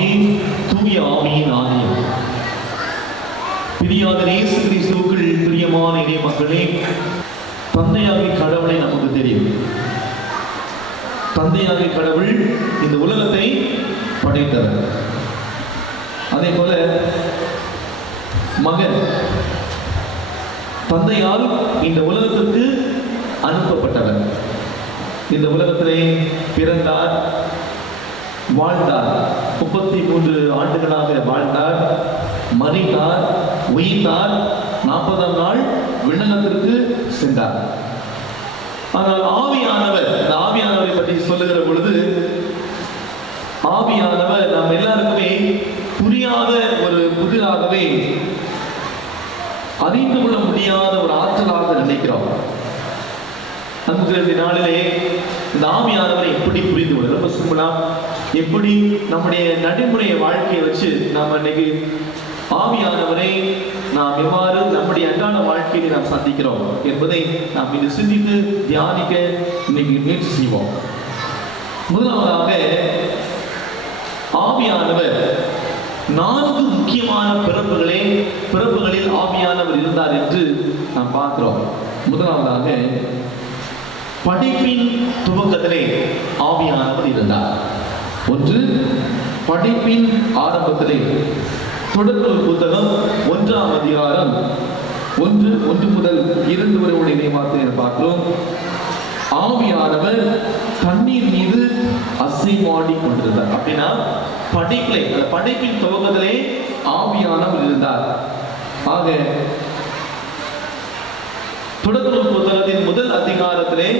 ஆகவே தூய ஆவியின் ஆலயம். பிரியாத இயேசு கிறிஸ்துவுக்குள் பிரியமான இறை மக்களே, தந்தையாகிய கடவுளை நமக்கு தெரியும். தந்தையாகிய கடவுள் இந்த உலகத்தை படைத்தவர். அதே போல மகன் தந்தையால் இந்த உலகத்திற்கு அனுப்பப்பட்டவர். இந்த உலகத்திலே பிறந்தார், வாழ்ந்தார், 33 ஆண்டுகளாக வாழ்ந்தார், மரித்தார், உயிர்த்தார், 40ஆம் நாள் விண்ணகத்திற்கு சென்றார். ஆனால் ஆவியானவர், இந்த ஆவியானவரை பற்றி சொல்லுகிற பொழுது, ஆவியானவர் நாம் எல்லாருக்குமே புரியாத ஒரு புதிராகவே அறிந்து கொள்ள முடியாத ஒரு ஆற்றலாக நினைக்கிறோம். அந்த நாளிலே இந்த ஆவியானவரை எப்படி புரிந்து கொள்ள ரொம்ப சிம்பிளா, எப்படி நம்முடைய நடைமுறை வாழ்க்கையை வச்சு நாம் இன்னைக்கு ஆவியானவரை நாம் எவ்வாறு நம்முடைய அன்றாட வாழ்க்கையை நாம் சந்திக்கிறோம் என்பதை நாம் இன்று சிந்தித்து தியானிக்க இன்னைக்கு முயற்சி செய்வோம். முதலாவதாக ஆவியானவர் 4 முக்கியமான பிறப்புகளில் ஆவியானவர் இருந்தார் என்று நாம் பார்க்கிறோம். முதலாவதாக படைப்பின் துவக்கத்திலே ஆவியானவர் இருந்தார். ஒன்று, படைப்பின் ஆரம்பத்திலே. தொடர்பு புத்தகம் 1ஆம் அதிகாரம் 1 முதல் 2 வரை உள்ள இறைவார்த்தையை பார்க்கிறோம். ஆவியானவர் தண்ணீர் மீது அசைவாடி கொண்டிருந்தார். அப்படின்னா படைப்பிலே, அந்த படைப்பின் துவக்கத்திலே ஆவியானவர் இருந்தார். ஆக தொடர்பு புத்தகத்தின் 1 அதிகாரத்திலே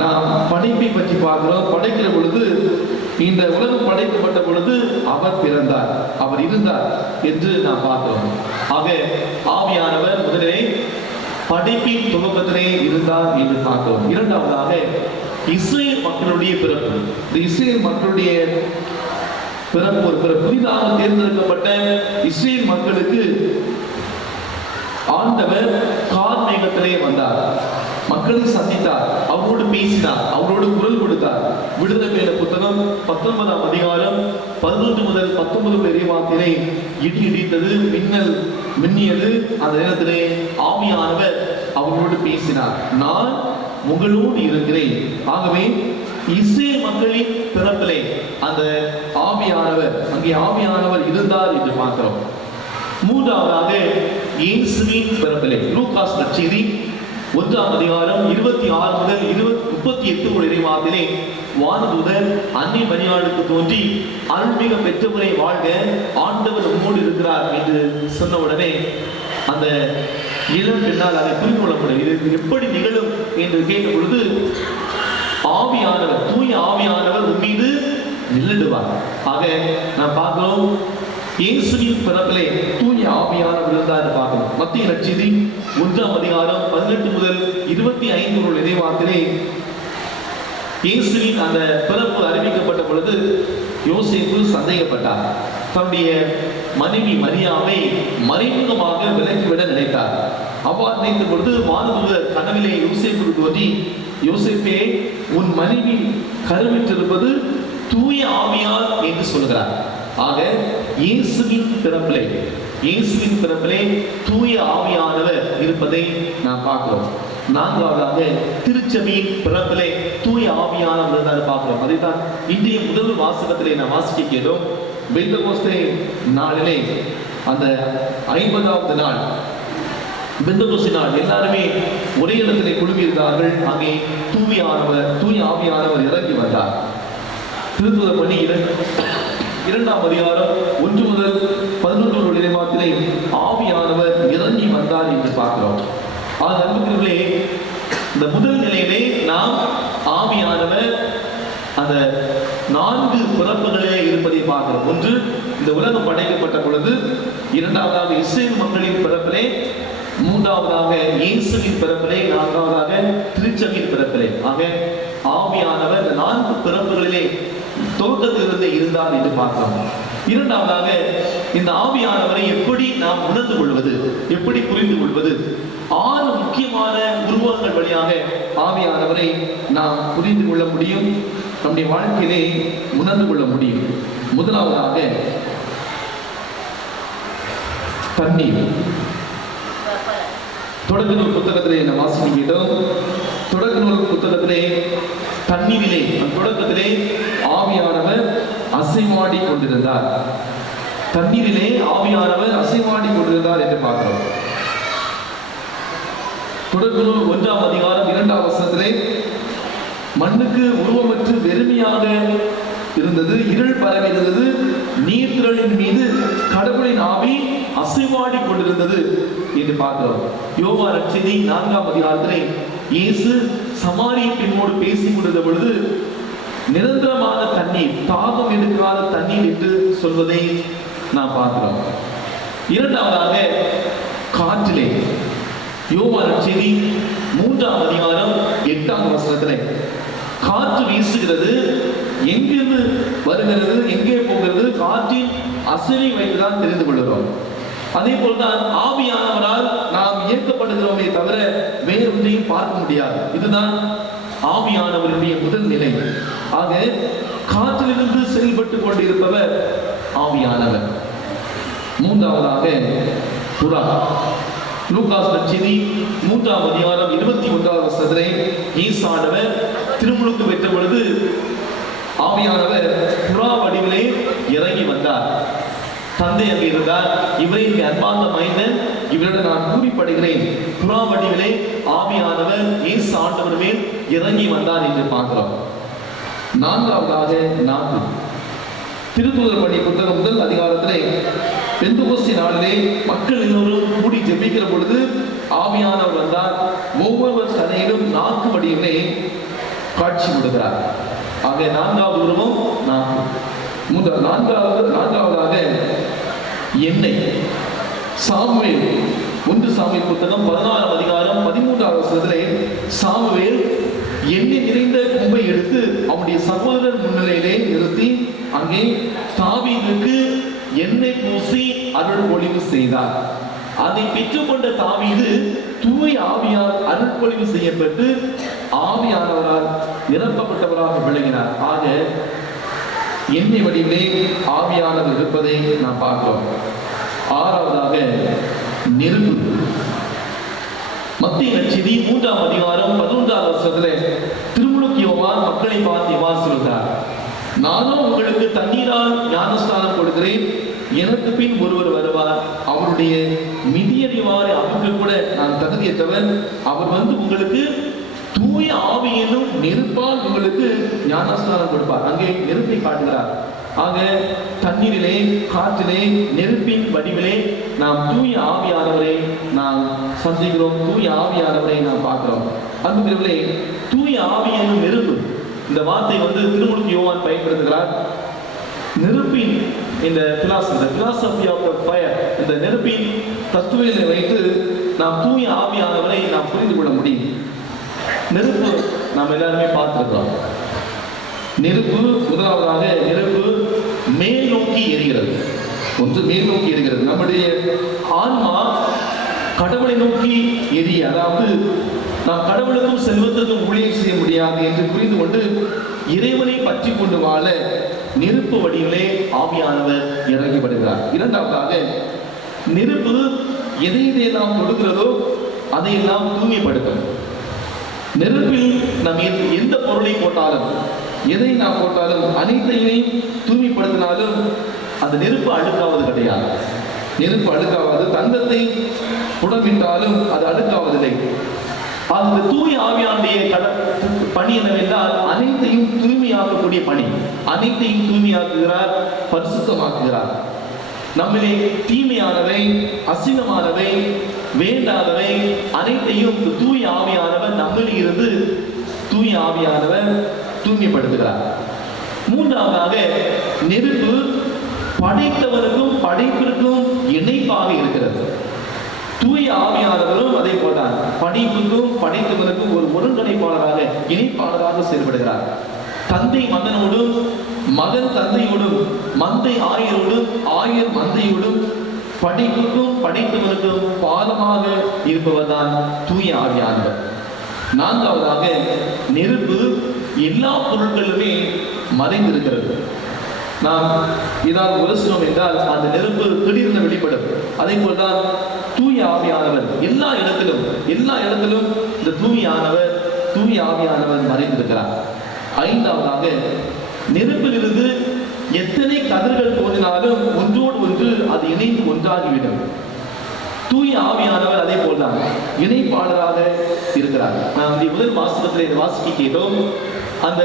நாம் படைப்பை பற்றி பார்க்கிறோம். படைக்கிற பொழுது, இந்த உலகம் படைக்கப்பட்ட பொழுது அவர் பிறந்தார், அவர் இருந்தார் என்று நாம் பார்க்கிறோம். ஆக ஆவியானவர் முதலிலே படைப்பின் துவக்கத்திலே இருந்தார் என்று பார்க்கிறோம். இரண்டாவதாக இஸ்ரேல் மக்களுடைய பிறப்பு. இந்த இஸ்ரேல் மக்களுடைய பிறப்பு, ஒரு புதிதாக தேர்ந்தெடுக்கப்பட்ட இஸ்ரேல் மக்களுக்கு ஆண்டவர் கார்மேகத்திலே வந்தார், மக்களை சந்தித்தார், அவரோடு பேசினார், அவரோடு குரல் கொடுத்தார். விடுதலை புத்தகம் 19ஆம் அதிகாரம் 11 முதல் 19 இறைவார்த்தையிலே இடி இடித்தது, மின்னல் மின்னியது. அந்த நேரத்திலே ஆவியானவர் அவர்களோடு பேசினார், நான் உங்களோடு இருக்கிறேன். ஆகவே இஸ்ரேல் மக்களின் பிறப்பிலே அந்த ஆவியானவர், அங்கே ஆவியானவர் இருந்தார் என்று பார்க்கிறோம். மூன்றாவதாக இயேசுவின் பிறப்பிலே, லூகாஸ் நற்செய்தி 1ஆம் அதிகாரம் 26 முதல் 38 உள்ள இறைவார்த்தையிலே வானதூதர் அன்னை மரியாளுக்கு தோன்றி, அருள்மிகு பெற்றவரை வாழ்க, ஆண்டவர் உம்மோடு இருக்கிறார் என்று சொன்ன உடனே அந்த இளம் பெண்ணால் அதை புரிந்து கொள்ள முடியும். இது எப்படி நிகழும் என்று கேட்ட பொழுது, ஆவியானவர், தூய ஆவியானவர் உன் மீது நின்றுடுவார். ஆக நாம் பார்க்கிறோம், இயேசுவின் பிறப்பிலே தூய ஆவியானவர் இருந்தார் பார்க்கிறோம். மத்திய நற்செய்தி 1ஆம் அதிகாரம் 18 முதல் 25 உள்ள இறைவார்த்தையிலே இயேசுவின் அந்த பிறப்பு அறிவிக்கப்பட்ட பொழுது யோசேப்பு சந்தேகப்பட்டார். தன்னுடைய மனைவி மரியாவை மறைமுகமாக விலக்கிவிட நினைத்தார். அவ்வாறு நினைத்த பொழுது வானதூதர் கனவிலே யோசேப்புக்கு தோன்றி, யோசேப்பே, உன் மனைவி கருவிற்றிருப்பது தூய ஆவியால் என்று சொல்கிறார். ஆக இயேசுவின் பிறப்பிலே தூய ஆவியானவர் இருப்பதை நாம் பார்க்கிறோம். நான்காவதாக திருச்சபையின் பிறப்பிலே தூய ஆவியானவர் தான் பார்க்கிறோம். அதைத்தான் இன்றைய முதல் வாசகத்திலே நாம் வாசிக்கிறோம். பெந்தகோஸ்தே நாளிலே, அந்த 50ஆவது நாள், பெந்தகோஸ்தே நாள் எல்லாருமே ஒரே இடத்திலே குழுமியிருந்தார்கள். அங்கே தூய ஆவியானவர் இறங்கி வந்தார். திருத்துதர் பணி 2ஆம் அதிகாரம் 1 முதல் 11 உள்ள இறைவார்த்தையிலே ஆவியானவர் இறங்கி வந்தார் என்று பார்க்கிறோம். ஆக அன்புக்குரியவர்களே, இந்த முதல் நிலையிலே நாம் ஆவியானவர் அந்த 4 பிறப்புகளிலே இருப்பதை பார்க்கிறோம். ஒன்று, இந்த உலகம் படைக்கப்பட்ட பொழுது. இரண்டாவதாக இஸ்ரேல் மக்களின் பிறப்பிலே. மூன்றாவதாக இயேசுவின் பிறப்பிலே. நான்காவதாக திருச்சபையின் பிறப்பிலே. ஆக ஆவியானவர் இந்த 4 பிறப்புகளிலே துவக்கத்திலிருந்து இருந்தார் என்று பார்க்கிறோம். இரண்டாவதாக இந்த ஆவியானவரை எப்படி நாம் உணர்ந்து கொள்வது, எப்படி புரிந்து கொள்வது? 6 முக்கியமான உருவங்கள் வழியாக ஆவியானவரை நாம் புரிந்து கொள்ள முடியும், நம்முடைய வாழ்க்கையிலே உணர்ந்து கொள்ள முடியும். முதலாவதாக தண்ணீர். தொடக்க நூல் புத்தகத்திலே நாம் வாசிக்கிறோம். தொடக்க நூல் புத்தகத்திலே தண்ணீரிலே தொடக்கத்திலே ஆவியானவர் அசைவாடி கொண்டிருந்தார். தண்ணீரிலே ஆவியானவர் அசைவாடி கொண்டிருந்தார் என்று பார்க்கிறோம். தொடக்க நூல் 1ஆம் அதிகாரம் 2ஆம் வசனத்திலே மண்ணுக்கு உருவமற்று வெறுமையாக இருந்தது, இருள் பரவி இருந்தது, நீர்த்திரளின் மீது கடவுளின் ஆவி அசைவாடி கொண்டிருந்தது என்று பார்க்கிறோம். யோவான் நற்செய்தி 4ஆம் அதிகாரத்திலே இயேசு சமாரிய பெண்ணோடு பேசிக் கொண்டிருந்த பொழுது நிரந்தரமான தண்ணீர், தாகம் எடுக்காத தண்ணீர் என்று சொல்வதை நாம் பார்க்கிறோம். இரண்டாவதாக காற்றிலே யோவான் நற்செய்தி 3ஆம் அதிகாரம் 8ஆம் வசனத்திலே காற்று வீசுகிறது, எங்கிருந்து வருகிறது, எங்கே போகிறது, காற்றின் அசைவை வைத்துதான் தெரிந்து கொள்கிறோம். அதே போல்தான் ஆவியானவரால் நாம் இயக்கப்படுகிறோமே தவிர வேறொன்றையும் பார்க்க முடியாது. இதுதான் ஆவியானவருடைய முதல் நிலை. ஆக காற்றிலிருந்து செயல்பட்டு கொண்டிருப்பவர் ஆவியானவர். மூன்றாவதாக புறா. லூகாஸ் நற்செய்தி 3ஆம் அதிகாரம் 21ஆம் வசனத்திலே இயேசுவானவர் திருமுழுக்கு பெற்ற பொழுது ஆவியானவர் புறா வடிவிலே இறங்கி வந்தார். தந்தை அங்கே இருந்தார், இவரை அன்பார்ந்த மைந்தன், இவரிடம் நான் கூறிப்படுகிறேன். புறா வடிவிலே ஆவியானவர் இயேசு ஆண்டவர் மேல் இறங்கி வந்தார் என்று பார்க்கிறோம். நான்காவதாக நாக்கு. திருத்தூதர் பணி புத்தகம் 1 அதிகாரத்திலே பெந்தெகோஸ்தே நாளிலே மக்கள் எல்லோரும் கூடி ஜெபிக்கிற பொழுது ஆவியானவர் வந்தார். ஒவ்வொருவர் தலையிலும் நாக்கு வடிவிலே காட்சி கொடுக்கிறார். ஆக நான்காவது உருவம் நாக்கு. நான்காவதாக எண்ணெய். சாமுவேல் 1 சாமுவேல் புத்தகம் 16ஆம் அதிகாரம் 13ஆம் வசனத்திலே சாமுவேல் எண்ணெய் நிறைந்த கொம்பை எடுத்து அவனுடைய சகோதரர் முன்னிலையிலே நிறுத்தி அங்கே தாவீதுக்கு எண்ணெய் பூசி அருள் பொழிவு செய்தார். அதை பெற்றுக்கொண்ட தாவீது தூய ஆவியால் அருள் பொழிவு செய்யப்பட்டு ஆவியானவரால் நிரப்பப்பட்டவராக விளங்கினார். ஆக எண்ணெய் வடிவிலே ஆவியானவர் இருப்பதை நாம் பார்க்கிறோம். ஆறாவதாக நெருப்பு. மத்திய நற்செய்தி 3ஆம் அதிகாரம் 11ஆம் வசனத்திலே திருமுழுக்கு யோவான் மக்களை பார்த்து இவ்வாறு சொல்கிறார், நானும் உங்களுக்கு தண்ணீரால் ஞானஸ்நானம் கொடுக்கிறேன், எனக்கு பின் ஒருவர் வருவார், அவருடைய மிதியடிவாரை அமுக்க கூட நான் தகுதியற்றவர், அவர் வந்து உங்களுக்கு தூய ஆவியிலும் நெருப்பால் உங்களுக்கு ஞானஸ்நானம் கொடுப்பார். அங்கே நெருப்பை காட்டுகிறார். ஆக தண்ணீரிலே காற்றிலே நெருப்பின் வடிவிலே நாம் தூய ஆவியானவரை நாம் சந்திக்கிறோம், தூய ஆவியானவரை நாம் பார்க்கிறோம். அன்புக்குரியவர்களே, தூய ஆவி என்னும் நெருப்பு, இந்த வார்த்தை வந்து திருமுழுக்கு யோவான் பயன்படுத்துகிறார். நெருப்பின் இந்த philosophy of the fire, இந்த நெருப்பின் தத்துவத்தை வைத்து நாம் தூய ஆவியானவரை நாம் புரிந்து கொள்ள முடியும். நெருப்பு நாம் எல்லாருமே பார்த்திருக்கிறோம். நெருப்பு முதலாவதாக நெருப்பு மேல் நோக்கி எரிகிறது. ஒன்று மேல் நோக்கி எரிகிறது. நம்முடைய ஆன்மா கடவுளை நோக்கி எரிய, அதாவது நாம் கடவுளுக்கும் செல்வத்துக்கும் ஊழியம் செய்ய முடியாது என்று புரிந்து கொண்டு இறைவனை பற்றி கொண்டு வாழ நெருப்பு வடிவிலே ஆவியானவர் இறங்கிப்படுகிறார். இரண்டாவதாக நெருப்பு எதையெல்லாம் தொடுகிறதோ அதையெல்லாம் தூய்மைப்படுத்தும். நெருப்பில் நாம் எந்த பொருளை போட்டாலும் எதை நாம் போட்டாலும் அனைத்தையுமே தூய்மைப்படுத்தினாலும் அந்த நெருப்பு அழுக்காவது கிடையாது. நெருப்பு அழுக்காவது. தங்கத்தை புடமிட்டாலும் அது அழுக்காவதில்லை. அந்த தூய ஆவியானுடைய பணி என்னவென்றால் அனைத்தையும் தூய்மையாக்கக்கூடிய பணி. அனைத்தையும் தூய்மையாக்குகிறார், பரிசுத்தமாக்குகிறார். நம்மிலே தீமையானவை, அசிங்கமானவை, வேண்டாதவை அனைத்தையும் தூய ஆவியானவர் நம்மில் இருந்து தூய ஆவியானவர் தூய்மைப்படுத்துகிறார். மூன்றாவதாக நெருப்பு படைத்தவருக்கும் படைப்பிற்கும் இணைப்பாக இருக்கிறது. தூய ஆவியானவரும் அதை போட்டார். படைப்புக்கும் படைத்தவருக்கும் ஒரு ஒருங்கிணைப்பாளராக, இணைப்பாளராக செயல்படுகிறார். தந்தை மகனோடும், மகன் தந்தையோடும், மந்தை ஆயரோடும், ஆயர் மந்தையோடும், படைப்புக்கும் படைத்தவருக்கும் பாலமாக இருப்பவர் தான் தூய ஆவியானவர். நான்காவதாக நெருப்பு எல்லா பொருட்களிலுமே மறைந்திருக்கிறது. நாம் ஏதாவது உரசினோம் என்றால் அந்த நெருப்பு திடீர்னு வெளிப்படும். அதே போல்தான் தூய ஆவியானவர் எல்லா இடத்திலும் இந்த தூய ஆவியானவர் மறைந்திருக்கிறார். ஐந்தாவதாக, நெருப்பிலிருந்து எத்தனை கதிர்கள் தோன்றினாலும் ஒன்றோடு ஒன்று அது இணைந்து ஒன்றாகிவிடும். தூய ஆவியானவர் அதே போல்தான் இணைப்பாளராக இருக்கிறார். நாம் முதல் வாசகத்திலே வாசிக்க கேட்டோம். அந்த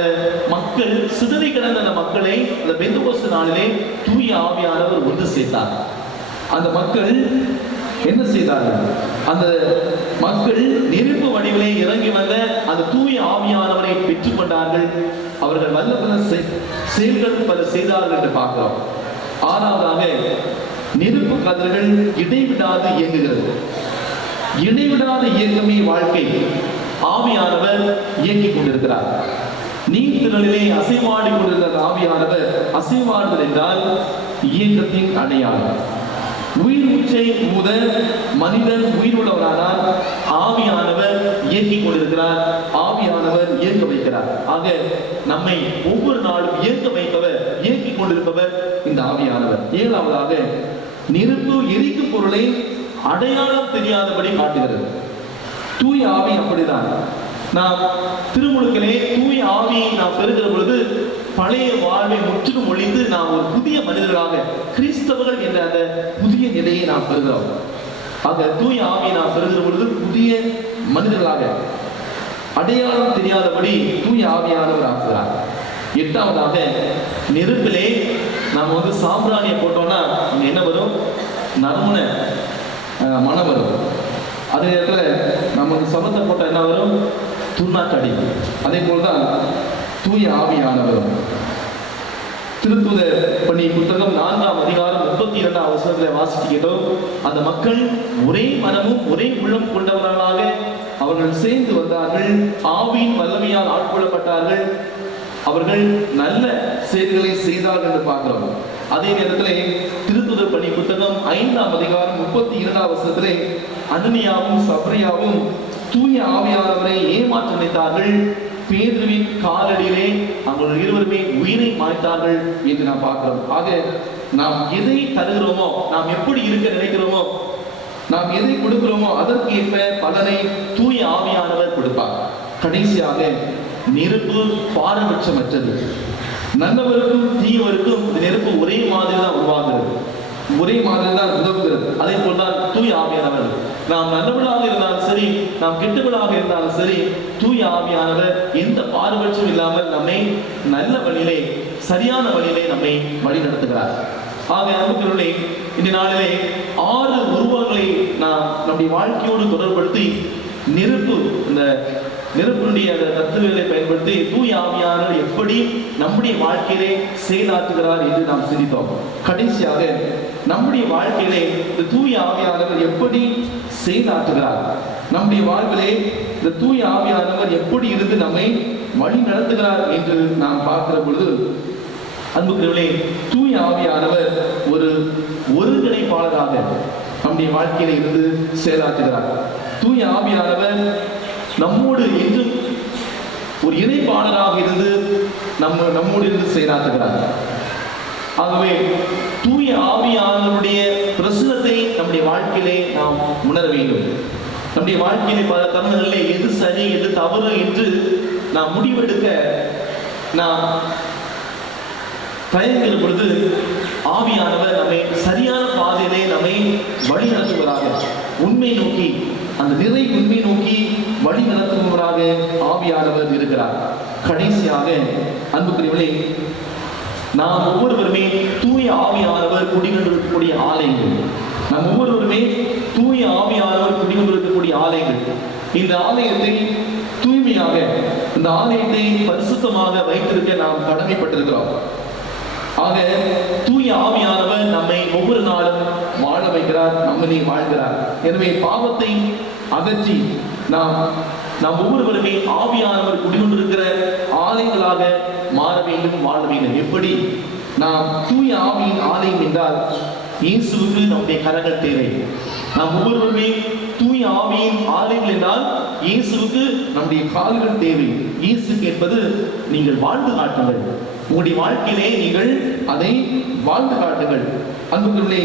மக்கள் சிதறி கிடந்த அந்த மக்களை அந்த பெந்தெகோஸ்து நாளிலே தூய ஆவியானவர் ஒன்று சேர்த்தார். அந்த மக்கள் என்ன செய்தார்கள்? அந்த மக்கள் நெருப்பு வடிவிலே இறங்கி வந்த அந்த தூய ஆவியானவரை பெற்றுக் கொண்டார்கள். அவர்கள் வல்ல பல செயல்கள் பல செய்தார்கள் என்று பார்க்கிறோம். ஆறாவதாக, நெருப்பு கதிர்கள் இடைவிடாது இயங்குகிறது. இடைவிடாத இயக்கமே வாழ்க்கை. ஆவியானவர் இயக்கிக் கொண்டிருக்கிறார். நீர்த்திரளிலே அசைவாடி கொண்டிருந்த ஆவியானவர், அசைவாடுதல் என்றால் இயக்கத்தின் அடையாளம். உயிர் மூச்சை ஊத மனிதன் உயிர் உள்ளவரானால் ஆவியானவர் இயக்கிக் கொண்டிருக்கிறார். ஆவியானவர் இயக்க வைக்கிறார். ஆக நம்மை ஒவ்வொரு நாளும் இயக்க வைப்பவர், இயக்கிக் கொண்டிருப்பவர் இந்த ஆவியானவர். ஏழாவதாக, நெருப்பு எரிக்கும் பொருளை அடையாளம் தெரியாதபடி காட்டுகிறது. தூய ஆவி அப்படிதான். நாம் திருமுழுக்கிலே தூய ஆவியை நாம் பெறுகிற பொழுது பழைய வாழ்வை முற்றிலும் ஒழித்து நாம் ஒரு புதிய மனிதர்களாக, கிறிஸ்தவர்கள் என்ற அந்த புதிய நிலையை நாம் பெறுகிறோம். ஆக தூய ஆவியை நாம் பெறுகிற பொழுது புதிய மனிதர்களாக, அடையாளம் தெரியாதபடி தூய ஆவியானவர் ஆக்குகிறார். எட்டாவதாக, நெருப்பிலே நாம் சாம்பிராணியை போட்டோம்னா என்ன வரும்? நறுமண மனம் வரும். அதே நேரத்தில் நம்ம சபத்தை போட்ட என்ன வரும்? துர்நாற்றடி. அதே போல்தான் தூய ஆவியானவரும். திருத்தூதர் பணி புத்தகம் 4ஆம் அதிகாரம் 32ஆம் வசனத்தில் வாசிக்கிறோம். அந்த மக்கள் ஒரே மனமும் ஒரே உள்ளம் கொண்டவர்களாக அவர்கள் சேர்ந்து வந்தார்கள். ஆவியின் வல்லமையால் ஆட்கொள்ளப்பட்டார்கள். அவர்கள் நல்ல செயல்களை செய்தார்கள் என்று பார்க்கிறோம். அதே நேரத்திலே திருத்தூதர் பணி புத்தகம் 5ஆம் அதிகாரம் 32ஆம் வசனத்திலே அனனியாவும் சப்ரியாவும் தூய ஆவியானவரை ஏமாற்ற நினைத்தார்கள். பேதுருவின் காலடியிலே அவர்கள் இருவருமே உயிரை மாய்த்தார்கள் என்று நாம் பார்க்கிறோம். ஆக நாம் எதை தருகிறோமோ, நாம் எப்படி இருக்க நினைக்கிறோமோ, நாம் எதை கொடுக்கிறோமோ அதற்கு ஏற்ப பலனை தூய ஆவியானவர் கொடுப்பார். கடைசியாக, நெருப்பு பாரபட்சமற்றது. நல்லவருக்கும் தீயவருக்கும் இந்த நெருப்பு ஒரே மாதிரி தான் உருவாகிறது, ஒரே மாதிரி தான் உதவுகிறது. அதே போல்தான் தூய ஆவியானவர். நாம் நல்லவர்களாக இருந்தாலும் சரி, நாம் கெட்டவர்களாக இருந்தாலும் சரி, தூய ஆவியானவர் எந்த பாரபட்சம் இல்லாமல் நம்மை நல்ல வழியிலே, சரியான வழியிலே நம்மை வழி நடத்துகிறார். ஆக அன்புக்குள்ளே இந்த நாளிலே 6 உருவங்களை நாம் நம்முடைய வாழ்க்கையோடு தொடர்படுத்தி நெருப்புடைய அந்த தத்துவங்களை பயன்படுத்தி தூய ஆவியானவர் எப்படி நம்முடைய வாழ்க்கையிலே செயலாற்றுகிறார் என்று நாம் சிந்தித்தோம். கடைசியாக, நம்முடைய வாழ்க்கையிலே இந்த தூய ஆவியானவர் எப்படி செயலாற்றுகிறார், நம்முடைய வாழ்விலே இந்த தூய ஆவியானவர் எப்படி இருந்து நம்மை வழி நடத்துகிறார் என்று நாம் பார்க்கிற பொழுது, அன்புக்குரியவர்களே, தூய ஆவியானவர் ஒரு ஒருங்கிணைப்பாளராக நம்முடைய வாழ்க்கையில இருந்து செயலாற்றுகிறார். தூய ஆவியானவர் நம்மோடு என்றும் ஒரு இணைப்பாளராக இருந்து நம்மோடு இருந்து செயலாற்றுகிறார். ஆகவே தூய ஆவியானவருடைய பிரசன்னத்தை நம்முடைய வாழ்க்கையிலே நாம் உணர வேண்டும். நம்முடைய வாழ்க்கையிலே பல தருணங்களிலே எது சரி எது தவறு என்று நாம் முடிவெடுக்க நாம் தயங்குகிற பொழுது ஆவியானவர் நம்மை சரியான பாதையிலே நம்மை வழி நடத்துவதாக, உண்மை நோக்கி, அந்த நிறை உண்மை நோக்கி வழி நடத்துபவராக ஆவியானவர் இருக்கிறார். கடைசியாக அன்புக்குரியவர்களே, நாம் ஒவ்வொருவருமே தூய ஆவியானவர் குடிகொண்டிருக்கக்கூடிய ஆலயங்கள். நாம் ஒவ்வொருவருமே தூய ஆவியானவர் குடிகொண்டிருக்கக்கூடிய ஆலயங்கள். இந்த ஆலயத்தை தூய்மையாக, இந்த ஆலயத்தை பரிசுத்தமாக வைத்திருக்க நாம் கடமைப்பட்டிருக்கிறோம். ஆக தூய ஆவியானவர் நம்மை ஒவ்வொரு நாளும் வாழ வைக்கிறார், நம்மை வாழ்கிறார். எனவே பாவத்தை அகற்றி நாம் ஒவ்வொருவருமே ஆவியானவர் குடிகொண்டிருக்கிற ஆலயங்களாக மாற வேண்டும், வாழ வேண்டும். எப்படி? நாம் தூய ஆவியின் ஆலயம் என்றால் இயேசுவுக்கு நம்முடைய கரங்கள் தேவை. நாம் ஒவ்வொருவருமே தூய ஆவியின் ஆலயங்கள் என்றால் இயேசுவுக்கு நம்முடைய கால்கள் தேவை. இயேசு என்பது நீங்கள் வாழ்ந்து காட்டுங்கள், உங்களுடைய வாழ்க்கையிலே நீங்கள் அதை வாழ்ந்து காட்டுங்கள். அன்புக்குள்ளே,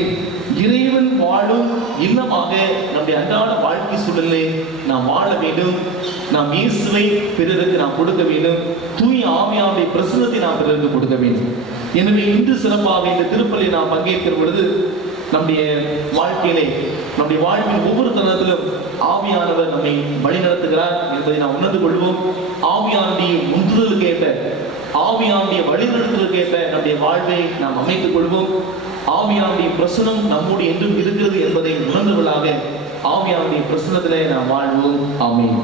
இறைவன் வாழும் இல்லமாக நம்முடைய அன்றாட வாழ்க்கை சூழலிலே நாம் வாழ வேண்டும். நாம் இயேசுவை பிறருக்கு நாம் கொடுக்க வேண்டும். தூய ஆவியானுடைய பிரசன்னத்தை நாம் பிறருக்கு கொடுக்க வேண்டும். எனவே இன்று சிறப்பாக இந்த திருப்பலியை நாம் பங்கேற்கிற பொழுது நம்முடைய வாழ்க்கையிலே, நம்முடைய வாழ்வின் ஒவ்வொரு தருணத்திலும் ஆவியானவர் நம்மை வழிநடத்துகிறார் என்பதை நாம் உணர்ந்து கொள்வோம். ஆவியானுடைய உந்துதலுக்கு ஏற்ப, ஆவியானுடைய வழிநடத்துதலுக்கு ஏற்ப நம்முடைய வாழ்வை நாம் அமைத்துக் கொள்வோம். ஆவியானுடைய பிரசனம் நம்முடைய என்றும் இருக்கிறது என்பதை உணர்ந்தவர்களாக ஆவியானுடைய பிரசனத்திலே நாம் வாழ்வோம். ஆமென்.